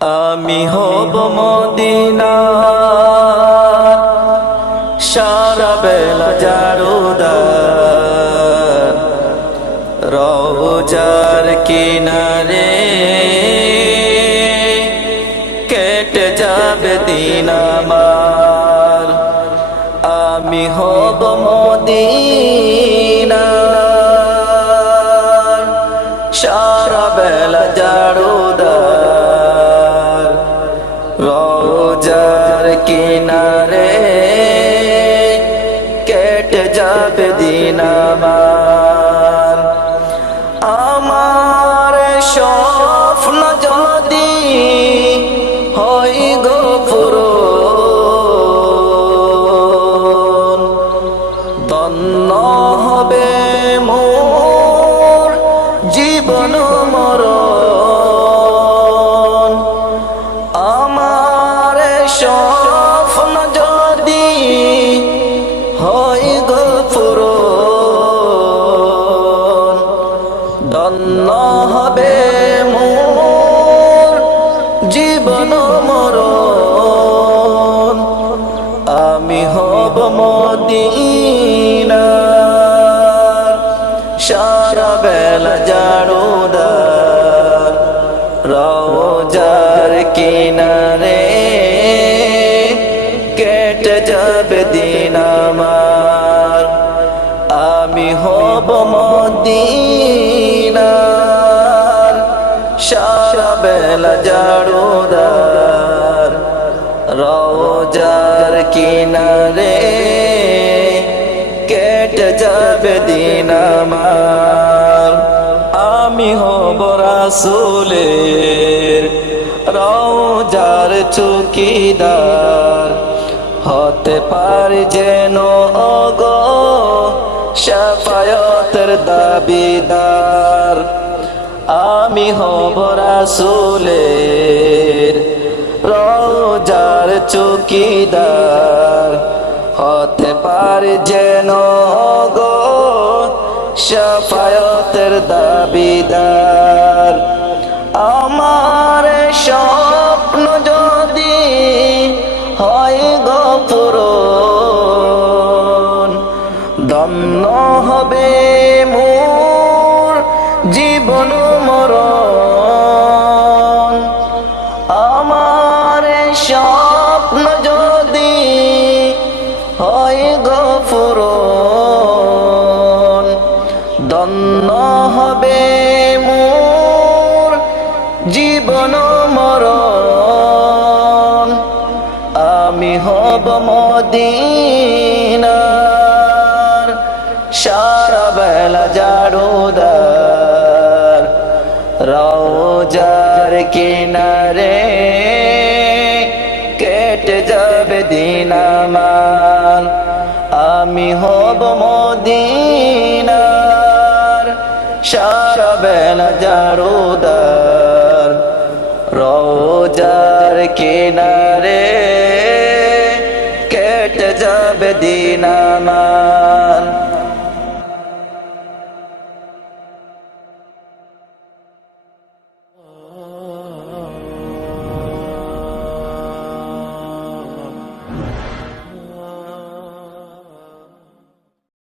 আমি হব মদিনা সারা বেলা জারুদার, রওজার কিনারে কেটে যাবে দিন আমার। আমি হব মদিনা সারা বেলা জারুদার, রওজার কিনারে কেটে যাবে দিন আমার। আমার স্বপ্ন যদি হয় গো পূরণ, ধন্য হবে মোর জীবন মরণ। আমার স্বপ্ন যদি হয় গো পূরণ, ধন্য হবে মোর জীবন মরণ। আমি হব মদিনার সারা বেলা জারুদার, রওজার কিনারে কেটে যাবে দিন আমার। আমি হব মদিনার সারা বেলা জারুদার, রওজার কিনারে কেটে যাবে দিন আমার। আমি হব রাসূলের রওজার চৌকিদার, হতে পারি যেন ওগো শাফায়াতের দাবিদার। আমি হব রাসূলের রওজার চৌকিদার, হতে পারি যেন গো শাফায়াতের দাবিদার। আমার স্বপ্ন যদি হয় গো পূরণ, ধন্য হবে মোর জীবন মরণ। আমার স্বপ্ন যদি হয় গো পূরণ, ধন্য হবে মোর জীবন মরণ। আমি হব মদিনার সারা বেলা জারুদার, রওজার কিনারে কেটে যাবে দিন আমার। আমি হব মদিনার সারা বেলা জারুদার, রওজার কিনারে কেটে যাবে দিন আমার।